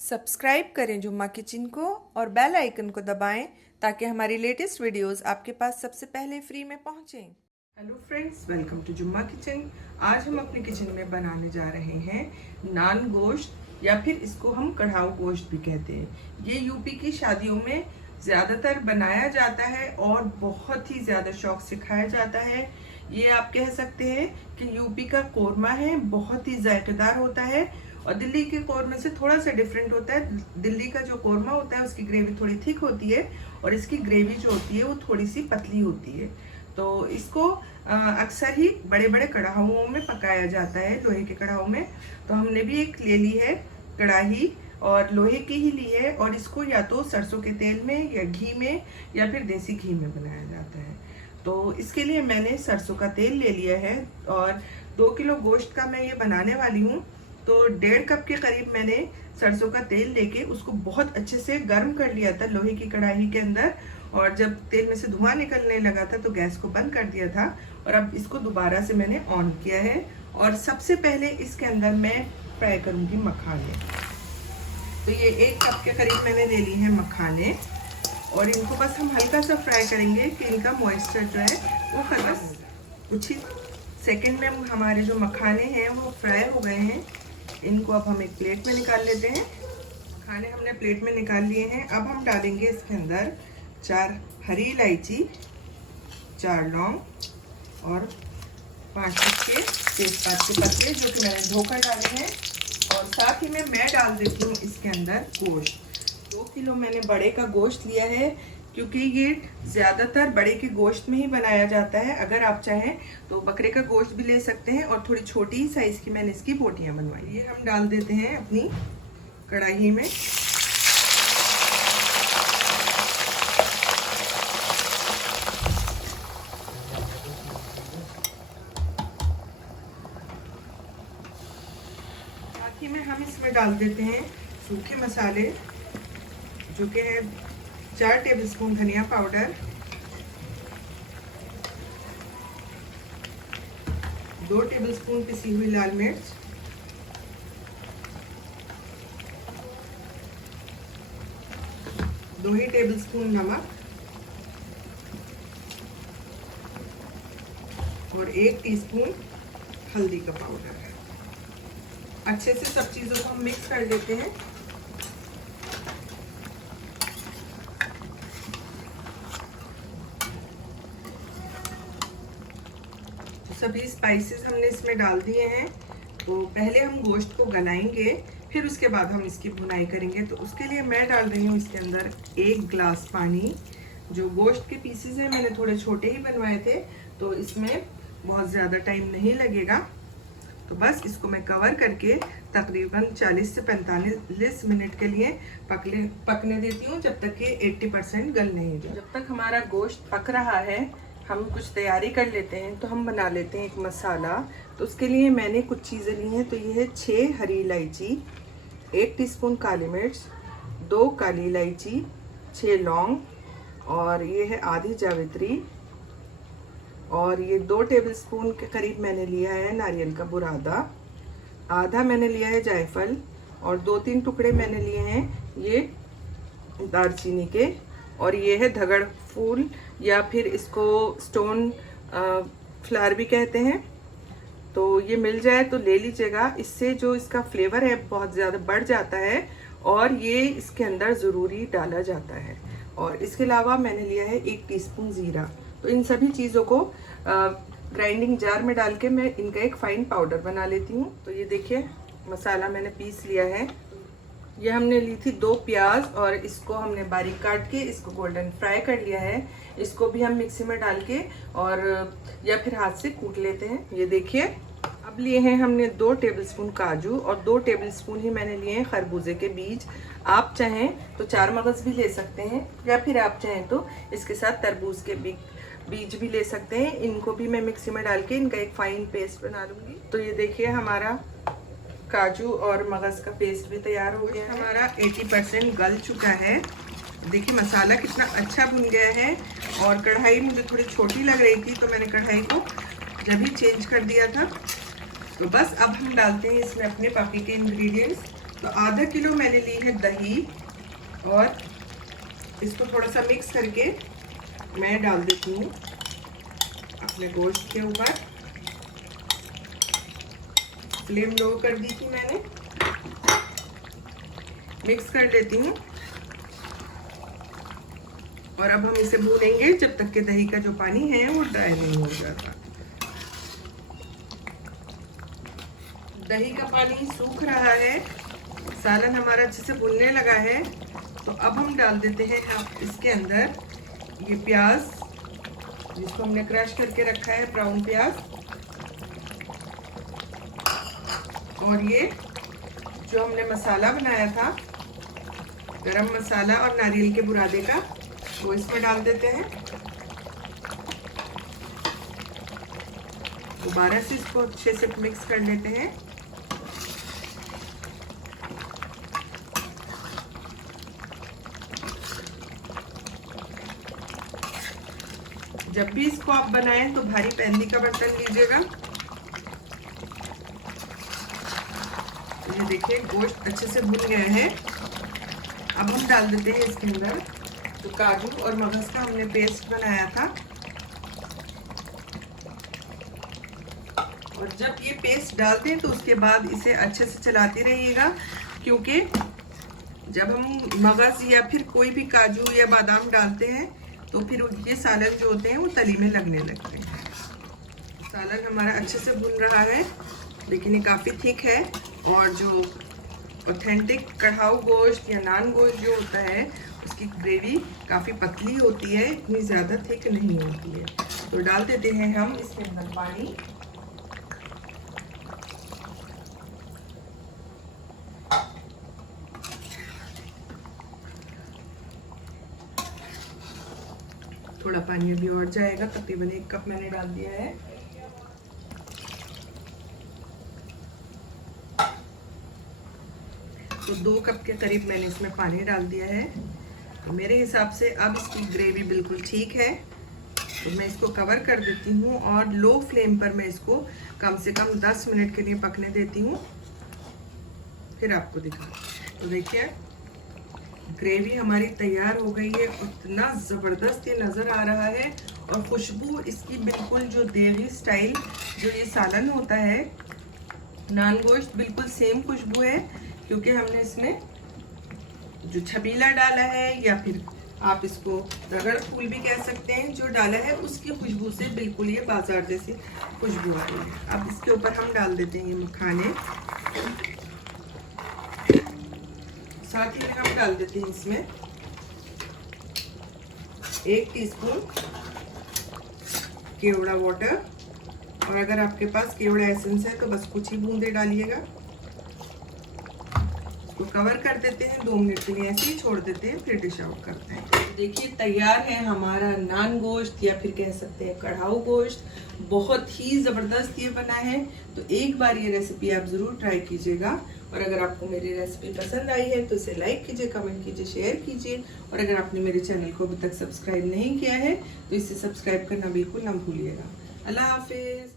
Subscribe करें जुम्मा kitchen को और बेल आइकन को दबाएं ताकि हमारी लेटेस्ट वीडियोस आपके पास सबसे पहले फ्री में पहुंचें। हेलो फ्रेंड्स, वेलकम टू जुम्मा किचन। आज हम अपनी किचन में बनाने जा रहे हैं नान गोश्त, या फिर इसको हम कढ़ाऊ गोश्त भी कहते हैं। ये यूपी की शादियों में ज़्यादातर बनाया जाता है और बहुत ही ज़्यादा शौक से खाया जाता है। ये आप कह सकते हैं कि यूपी का कोरमा है, बहुत ही जायकेदार होता है और दिल्ली के कोरमे से थोड़ा सा डिफरेंट होता है। दिल्ली का जो कोरमा होता है उसकी ग्रेवी थोड़ी थिक होती है और इसकी ग्रेवी जो होती है वो थोड़ी सी पतली होती है। तो इसको अक्सर ही बड़े बड़े कढ़ाओं में पकाया जाता है, लोहे के कढ़ाओं में। तो हमने भी एक ले ली है कढ़ाई और लोहे की ही ली है, और इसको या तो सरसों के तेल में या घी में या फिर देसी घी में बनाया जाता है। तो इसके लिए मैंने सरसों का तेल ले लिया है और 2 किलो गोश्त का मैं ये बनाने वाली हूँ। तो 1.5 कप के करीब मैंने सरसों का तेल लेके उसको बहुत अच्छे से गर्म कर लिया था लोहे की कढ़ाई के अंदर, और जब तेल में से धुआं निकलने लगा था तो गैस को बंद कर दिया था। और अब इसको दोबारा से मैंने ऑन किया है और सबसे पहले इसके अंदर मैं फ्राई करूंगी मखाने। तो ये 1 कप के करीब मैंने ले ली है मखाने और इनको बस हम हल्का सा फ्राई करेंगे कि इनका मॉइस्चर जो है वो बस कुछ ही सेकेंड में हमारे जो मखाने हैं वो फ्राई हो गए हैं। इनको अब हम एक प्लेट में निकाल लेते हैं। खाने हमने प्लेट में निकाल लिए हैं। अब हम डालेंगे इसके अंदर 4 हरी इलायची, 4 लौंग और 5 के तेजपात के पत्ते जो कि मैंने धोकर डाले हैं। और साथ ही में मैं डाल देती हूँ इसके अंदर गोश्त। 2 किलो मैंने बड़े का गोश्त लिया है क्योंकि ये ज़्यादातर बड़े के गोश्त में ही बनाया जाता है। अगर आप चाहें तो बकरे का गोश्त भी ले सकते हैं, और थोड़ी छोटी साइज़ की मैंने इसकी बोटियां बनवाई। ये हम डाल देते हैं अपनी कढ़ाई में। बाकी में हम इसमें डाल देते हैं सूखे मसाले जो कि है 4 टेबलस्पून धनिया पाउडर, 2 टेबलस्पून पिसी हुई लाल मिर्च, 2 ही टेबलस्पून नमक और 1 टीस्पून हल्दी का पाउडर। अच्छे से सब चीज़ों को हम मिक्स कर देते हैं। सभी स्पाइसेस हमने इसमें डाल दिए हैं। तो पहले हम गोश्त को गलाएंगे, फिर उसके बाद हम इसकी भुनाई करेंगे। तो उसके लिए मैं डाल रही हूँ इसके अंदर 1 गिलास पानी। जो गोश्त के पीसेस हैं मैंने थोड़े छोटे ही बनवाए थे, तो इसमें बहुत ज़्यादा टाइम नहीं लगेगा। तो बस इसको मैं कवर करके तकरीबन 40 से 45 मिनट के लिए पकने देती हूँ, जब तक कि 80% गल नहीं जाए। जब तक हमारा गोश्त पक रहा है हम कुछ तैयारी कर लेते हैं। तो हम बना लेते हैं एक मसाला। तो उसके लिए मैंने कुछ चीज़ें ली हैं। तो ये है 6 हरी इलायची, 1 टीस्पून काली मिर्च, 2 काली इलायची, 6 लौंग, और ये है आधी जावित्री, और ये 2 टेबलस्पून के करीब मैंने लिया है नारियल का बुरादा, आधा मैंने लिया है जायफल, और 2-3 टुकड़े मैंने लिए हैं ये दालचीनी के, और ये है धगड़ फूल या फिर इसको स्टोन फ्लावर भी कहते हैं। तो ये मिल जाए तो ले लीजिएगा, इससे जो इसका फ्लेवर है बहुत ज़्यादा बढ़ जाता है और ये इसके अंदर ज़रूरी डाला जाता है। और इसके अलावा मैंने लिया है 1 टीस्पून ज़ीरा। तो इन सभी चीज़ों को ग्राइंडिंग जार में डाल के मैं इनका एक फ़ाइन पाउडर बना लेती हूँ। तो ये देखिए मसाला मैंने पीस लिया है। ये हमने ली थी 2 प्याज और इसको हमने बारीक काट के इसको गोल्डन फ्राई कर लिया है। इसको भी हम मिक्सी में डाल के और या फिर हाथ से कूट लेते हैं। ये देखिए अब लिए हैं हमने 2 टेबलस्पून काजू और 2 टेबलस्पून ही मैंने लिए हैं खरबूजे के बीज। आप चाहें तो 4 मगज भी ले सकते हैं, या फिर आप चाहें तो इसके साथ तरबूज के बीज भी ले सकते हैं। इनको भी मैं मिक्सी में डाल के इनका एक फाइन पेस्ट बना लूँगी। तो ये देखिए हमारा काजू और मगज का पेस्ट भी तैयार हो गया है। हमारा 80% गल चुका है। देखिए मसाला कितना अच्छा भुन गया है। और कढ़ाई मुझे थोड़ी छोटी लग रही थी तो मैंने कढ़ाई को जब ही चेंज कर दिया था। तो बस अब हम डालते हैं इसमें अपने बाकी के इंग्रेडिएंट्स। तो आधा किलो मैंने ली है दही और इसको थोड़ा सा मिक्स करके मैं डाल देती हूँ अपने गोश्त के ऊपर। फ्लेम लो कर दी थी मैंने। मिक्स कर लेती हूँ और अब हम इसे भूनेंगे जब तक कि दही का जो पानी है वो ड्राई नहीं हो जाता। दही का पानी सूख रहा है, सालन हमारा अच्छे से भुनने लगा है। तो अब हम डाल देते हैं इसके अंदर ये प्याज जिसको हमने क्रश करके रखा है, ब्राउन प्याज। और ये जो हमने मसाला बनाया था गरम मसाला और नारियल के बुरादे का, वो इसमें डाल देते हैं। दोबारा से इसको अच्छे से मिक्स कर लेते हैं। जब भी इसको आप बनाएं तो भारी पैंदी का बर्तन लीजिएगा। ये देखिए गोश्त अच्छे से भुन गया है। अब हम डाल देते हैं इसके अंदर तो काजू और मगज का हमने पेस्ट बनाया था। और जब ये पेस्ट डालते हैं तो उसके बाद इसे अच्छे से चलाते रहिएगा, क्योंकि जब हम मगज या फिर कोई भी काजू या बादाम डालते हैं तो फिर ये सालन जो होते हैं वो तली में लगने लगते हैं। सालन हमारा अच्छे से भुन रहा है, लेकिन ये काफ़ी थिक है। और जो ऑथेंटिक कढ़ाऊ गोश्त या नान गोश्त जो होता है उसकी ग्रेवी काफ़ी पतली होती है, इतनी ज़्यादा थिक नहीं होती है। तो डाल देते हैं हम इसके अंदर पानी। थोड़ा पानी अभी और जाएगा, तकरीबन 1 कप मैंने डाल दिया है। तो 2 कप के करीब मैंने इसमें पानी डाल दिया है। तो मेरे हिसाब से अब इसकी ग्रेवी बिल्कुल ठीक है। तो मैं इसको कवर कर देती हूँ और लो फ्लेम पर मैं इसको कम से कम 10 मिनट के लिए पकने देती हूँ, फिर आपको दिखा। तो देखिए ग्रेवी हमारी तैयार हो गई है। इतना ज़बरदस्त ये नज़र आ रहा है और खुशबू इसकी बिल्कुल जो देगी स्टाइल जो ये सालन होता है नान गोश्त, बिल्कुल सेम खुशबू है। क्योंकि हमने इसमें जो छबीला डाला है या फिर आप इसको रगड़ फूल भी कह सकते हैं, जो डाला है उसकी खुशबू से बिल्कुल ये बाजार जैसी खुशबू आ रही है। अब इसके ऊपर हम डाल देते हैं ये मखाने। साथ ही में हम डाल देते हैं इसमें 1 टीस्पून केवड़ा वाटर। और अगर आपके पास केवड़ा एसेंस है तो बस कुछ ही बूंदे डालिएगा। तो कवर कर देते हैं 2 मिनट के लिए, ऐसे ही छोड़ देते हैं, फिर डिश आउट करते हैं। देखिए तैयार है हमारा नान गोश्त या फिर कह सकते हैं कढ़ाऊ गोश्त। बहुत ही ज़बरदस्त ये बना है। तो एक बार ये रेसिपी आप ज़रूर ट्राई कीजिएगा। और अगर आपको मेरी रेसिपी पसंद आई है तो इसे लाइक कीजिए, कमेंट कीजिए, शेयर कीजिए। और अगर आपने मेरे चैनल को अभी तक सब्सक्राइब नहीं किया है तो इसे सब्सक्राइब करना बिल्कुल ना भूलिएगा। अल्लाह हाफिज़।